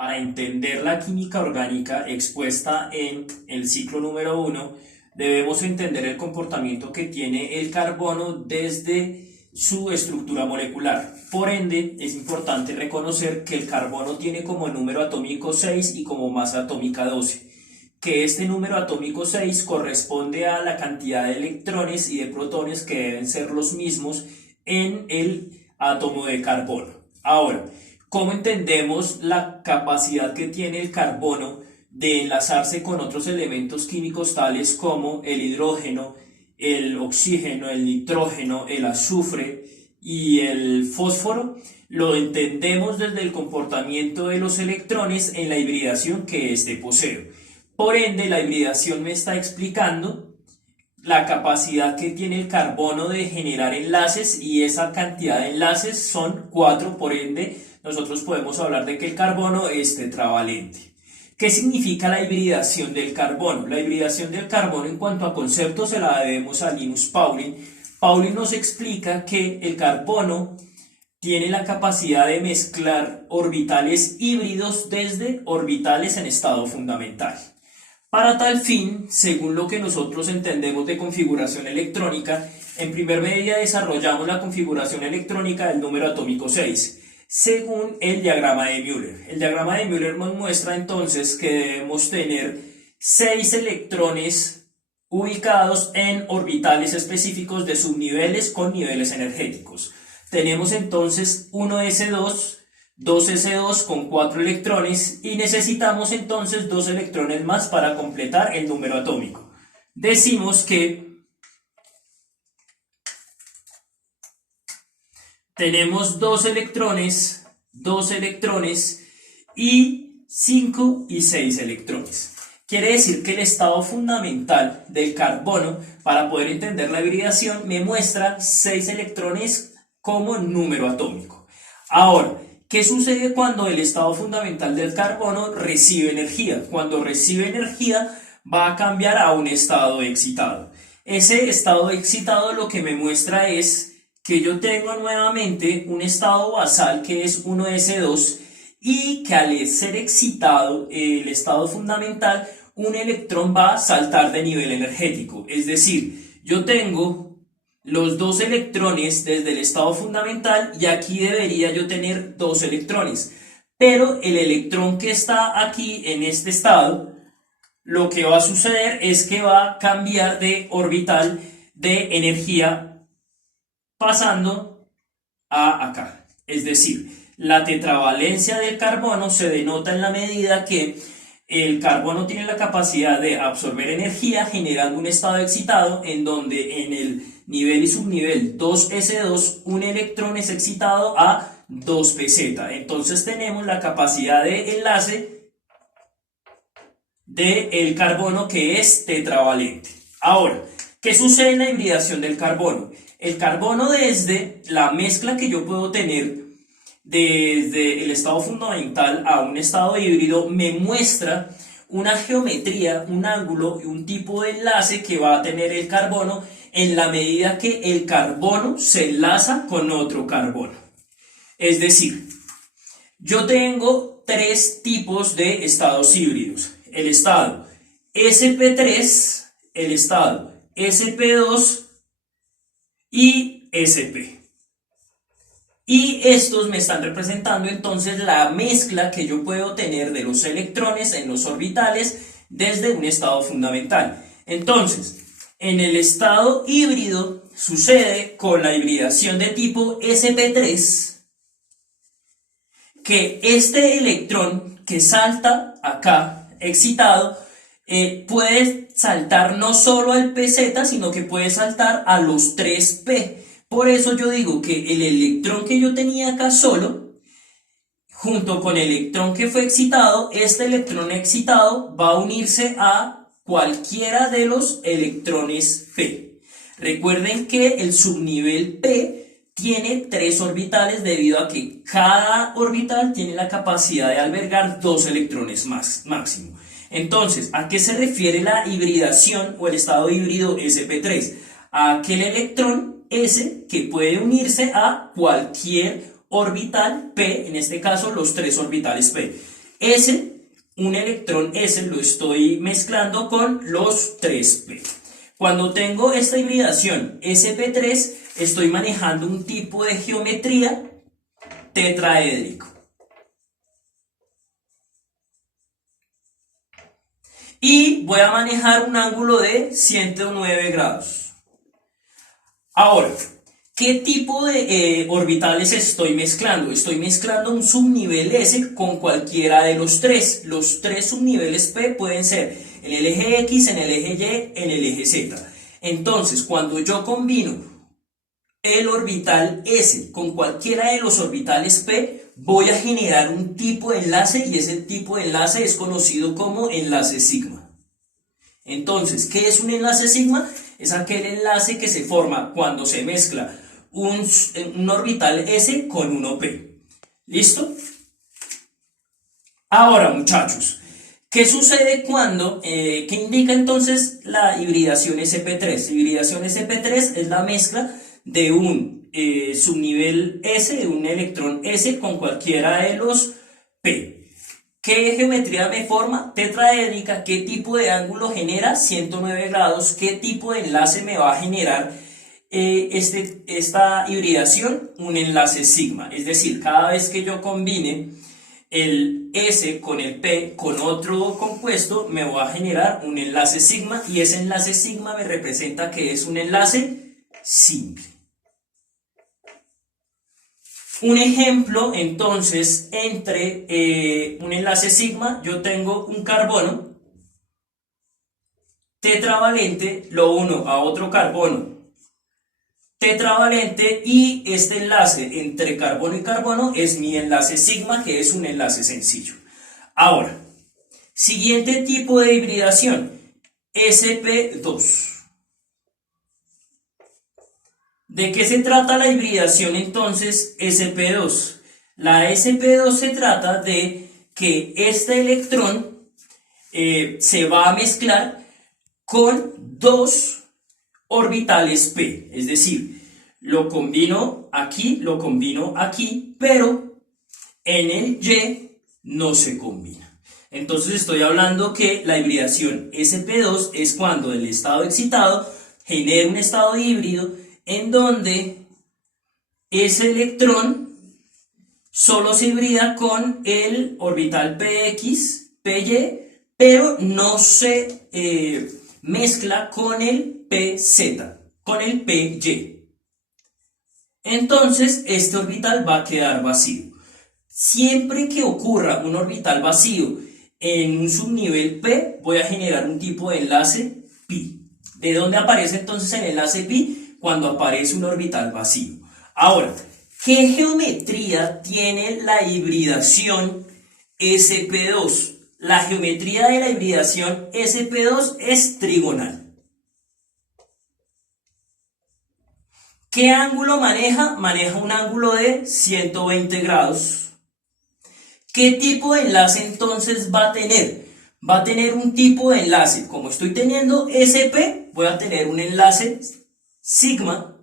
Para entender la química orgánica expuesta en el ciclo número uno, debemos entender el comportamiento que tiene el carbono desde su estructura molecular. Por ende, es importante reconocer que el carbono tiene como número atómico 6 y como masa atómica 12, que este número atómico 6 corresponde a la cantidad de electrones y de protones que deben ser los mismos en el átomo de carbono. Ahora, ¿cómo entendemos la capacidad que tiene el carbono de enlazarse con otros elementos químicos tales como el hidrógeno, el oxígeno, el nitrógeno, el azufre y el fósforo? Lo entendemos desde el comportamiento de los electrones en la hibridación que éste posee. Por ende, la hibridación me está explicando la capacidad que tiene el carbono de generar enlaces, y esa cantidad de enlaces son 4, por ende nosotros podemos hablar de que el carbono es tetravalente. ¿Qué significa la hibridación del carbono? La hibridación del carbono en cuanto a conceptos se la debemos a Linus Pauling. Pauling nos explica que el carbono tiene la capacidad de mezclar orbitales híbridos desde orbitales en estado fundamental. Para tal fin, según lo que nosotros entendemos de configuración electrónica, en primer medida desarrollamos la configuración electrónica del número atómico 6, según el diagrama de Müller. El diagrama de Müller nos muestra entonces que debemos tener 6 electrones ubicados en orbitales específicos de subniveles con niveles energéticos. Tenemos entonces 1s2, 2s2 con 4 electrones, y necesitamos entonces 2 electrones más para completar el número atómico. Decimos que tenemos 2 electrones y 5 y 6 electrones. Quiere decir que el estado fundamental del carbono, para poder entender la hibridación, me muestra 6 electrones como número atómico. Ahora, ¿qué sucede cuando el estado fundamental del carbono recibe energía? Cuando recibe energía va a cambiar a un estado excitado. Ese estado excitado lo que me muestra es que yo tengo nuevamente un estado basal que es 1s2, y que al ser excitado el estado fundamental, un electrón va a saltar de nivel energético. Es decir, yo tengo los 2 electrones desde el estado fundamental y aquí debería yo tener 2 electrones. Pero el electrón que está aquí en este estado, lo que va a suceder es que va a cambiar de orbital de energía pasando a acá. Es decir, la tetravalencia del carbono se denota en la medida que el carbono tiene la capacidad de absorber energía generando un estado excitado en donde en el nivel y subnivel 2s2 un electrón es excitado a 2pz. Entonces tenemos la capacidad de enlace del carbono que es tetravalente. Ahora, ¿qué sucede en la hibridación del carbono? El carbono, desde la mezcla que yo puedo tener desde el estado fundamental a un estado híbrido, me muestra una geometría, un ángulo y un tipo de enlace que va a tener el carbono en la medida que el carbono se enlaza con otro carbono. Es decir, yo tengo 3 tipos de estados híbridos: el estado sp3, el estado sp2 y sp. Y estos me están representando entonces la mezcla que yo puedo tener de los electrones en los orbitales desde un estado fundamental. Entonces, en el estado híbrido sucede con la hibridación de tipo sp3 que este electrón que salta acá excitado puede saltar no solo al pz, sino que puede saltar a los 3p. Por eso yo digo que el electrón que yo tenía acá solo, junto con el electrón que fue excitado, este electrón excitado va a unirse a cualquiera de los electrones p. Recuerden que el subnivel p tiene 3 orbitales debido a que cada orbital tiene la capacidad de albergar 2 electrones máximo. Entonces, ¿a qué se refiere la hibridación o el estado híbrido sp3? A aquel electrón S que puede unirse a cualquier orbital p, en este caso los 3 orbitales p. un electrón S lo estoy mezclando con los 3p. Cuando tengo esta hibridación sp3, estoy manejando un tipo de geometría tetraédrico. Y voy a manejar un ángulo de 109 grados. Ahora, ¿qué tipo de orbitales estoy mezclando? Estoy mezclando un subnivel S con cualquiera de los tres. Los tres subniveles P pueden ser en el eje X, en el eje Y, en el eje Z. Entonces, cuando yo combino el orbital S con cualquiera de los orbitales P, voy a generar un tipo de enlace y ese tipo de enlace es conocido como enlace sigma. Entonces, ¿qué es un enlace sigma? Es aquel enlace que se forma cuando se mezcla un orbital S con un OP. ¿Listo? Ahora, muchachos, ¿qué sucede cuando, qué indica entonces la hibridación sp3? La hibridación sp3 es la mezcla de un subnivel S, de un electrón S con cualquiera de los P. ¿Qué geometría me forma? Tetraédrica. ¿Qué tipo de ángulo genera? 109 grados. ¿Qué tipo de enlace me va a generar esta hibridación? Un enlace sigma. Es decir, cada vez que yo combine el S con el P con otro compuesto, me va a generar un enlace sigma y ese enlace sigma me representa que es un enlace simple. Un ejemplo, entonces, entre un enlace sigma, yo tengo un carbono tetravalente, lo uno a otro carbono tetravalente y este enlace entre carbono y carbono es mi enlace sigma, que es un enlace sencillo. Ahora, siguiente tipo de hibridación, sp2. ¿De qué se trata la hibridación entonces sp2? La sp2 se trata de que este electrón se va a mezclar con dos orbitales p, es decir, lo combino aquí, pero en el Y no se combina. Entonces estoy hablando que la hibridación sp2 es cuando el estado excitado genera un estado híbrido en donde ese electrón solo se hibrida con el orbital px, py, pero no se mezcla con el pz, con el py. Entonces este orbital va a quedar vacío. Siempre que ocurra un orbital vacío en un subnivel P, voy a generar un tipo de enlace pi. ¿De dónde aparece entonces el enlace pi? Cuando aparece un orbital vacío. Ahora, ¿qué geometría tiene la hibridación sp2? La geometría de la hibridación sp2 es trigonal. ¿Qué ángulo maneja? Maneja un ángulo de 120 grados. ¿Qué tipo de enlace entonces va a tener? Va a tener un tipo de enlace. Como estoy teniendo sp, voy a tener un enlace sigma,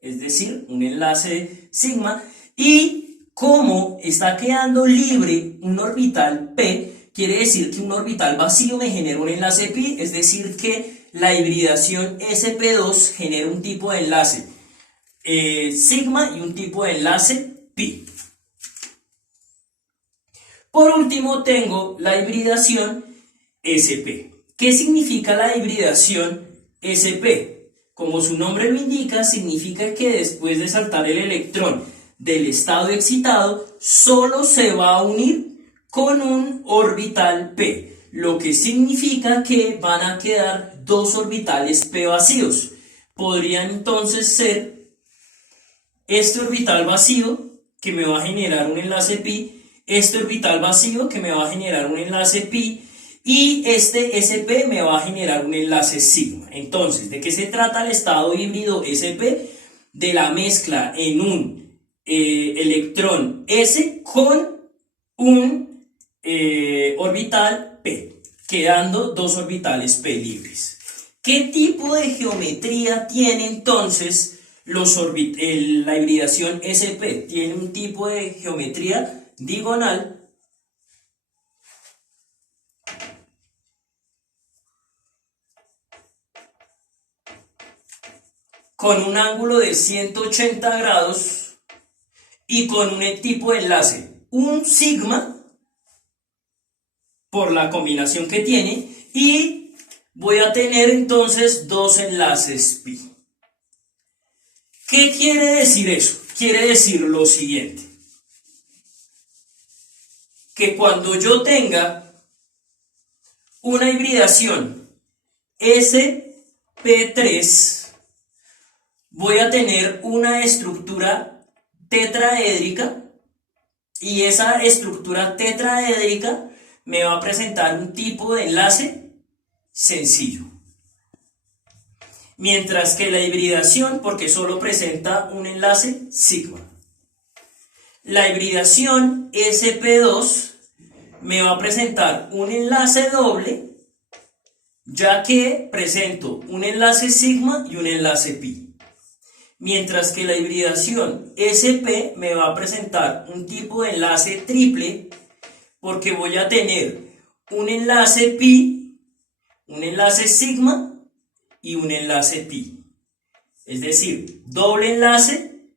es decir, un enlace sigma, y como está quedando libre un orbital p, quiere decir que un orbital vacío me genera un enlace pi, es decir que la hibridación sp2 genera un tipo de enlace sigma y un tipo de enlace pi. Por último tengo la hibridación sp. ¿Qué significa la hibridación sp? Como su nombre lo indica, significa que después de saltar el electrón del estado excitado, solo se va a unir con un orbital p, lo que significa que van a quedar dos orbitales p vacíos. Podrían entonces ser este orbital vacío, que me va a generar un enlace pi, este orbital vacío, que me va a generar un enlace pi, y este sp me va a generar un enlace sigma. Entonces, ¿de qué se trata el estado híbrido sp? De la mezcla en un electrón s con un orbital p, quedando dos orbitales p libres. ¿Qué tipo de geometría tiene entonces la hibridación sp? Tiene un tipo de geometría diagonal con un ángulo de 180 grados y con un tipo de enlace, un sigma, por la combinación que tiene, y voy a tener entonces dos enlaces pi. ¿Qué quiere decir eso? Quiere decir lo siguiente, que cuando yo tenga una hibridación sp3, voy a tener una estructura tetraédrica, y esa estructura tetraédrica me va a presentar un tipo de enlace sencillo. Mientras que la hibridación, porque solo presenta un enlace sigma. La hibridación sp2 me va a presentar un enlace doble, ya que presento un enlace sigma y un enlace pi. Mientras que la hibridación sp me va a presentar un tipo de enlace triple, porque voy a tener un enlace pi, un enlace sigma y un enlace pi. Es decir, doble enlace,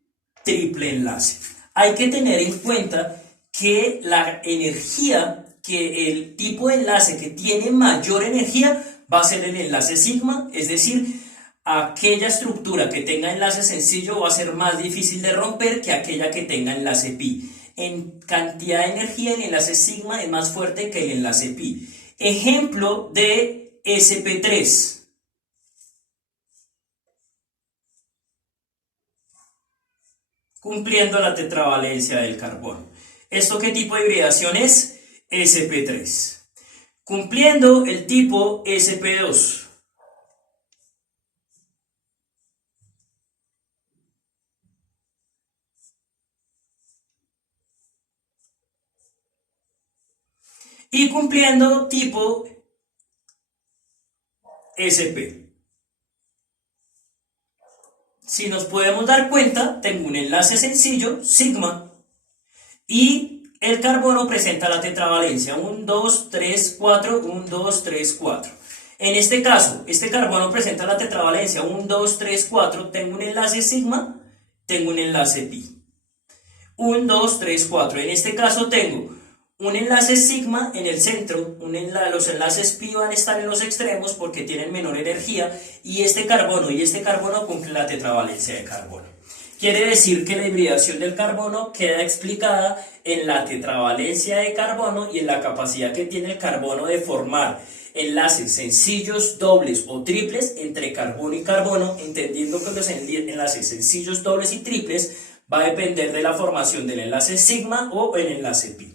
triple enlace. Hay que tener en cuenta que la energía, que el tipo de enlace que tiene mayor energía va a ser el enlace sigma, es decir, aquella estructura que tenga enlace sencillo va a ser más difícil de romper que aquella que tenga enlace pi. En cantidad de energía, el enlace sigma es más fuerte que el enlace pi. Ejemplo de sp3. Cumpliendo la tetravalencia del carbono. ¿Esto qué tipo de hibridación es? sp3. Cumpliendo el tipo sp2. Y cumpliendo tipo sp. Si nos podemos dar cuenta, tengo un enlace sencillo, sigma, y el carbono presenta la tetravalencia, 1, 2, 3, 4, 1, 2, 3, 4. En este caso, este carbono presenta la tetravalencia, 1, 2, 3, 4, tengo un enlace sigma, tengo un enlace pi. 1, 2, 3, 4. En este caso tengo un enlace sigma en el centro, los enlaces pi van a estar en los extremos porque tienen menor energía, y este carbono cumplen la tetravalencia de carbono. Quiere decir que la hibridación del carbono queda explicada en la tetravalencia de carbono y en la capacidad que tiene el carbono de formar enlaces sencillos, dobles o triples entre carbono y carbono, entendiendo que los enlaces sencillos, dobles y triples va a depender de la formación del enlace sigma o el enlace pi.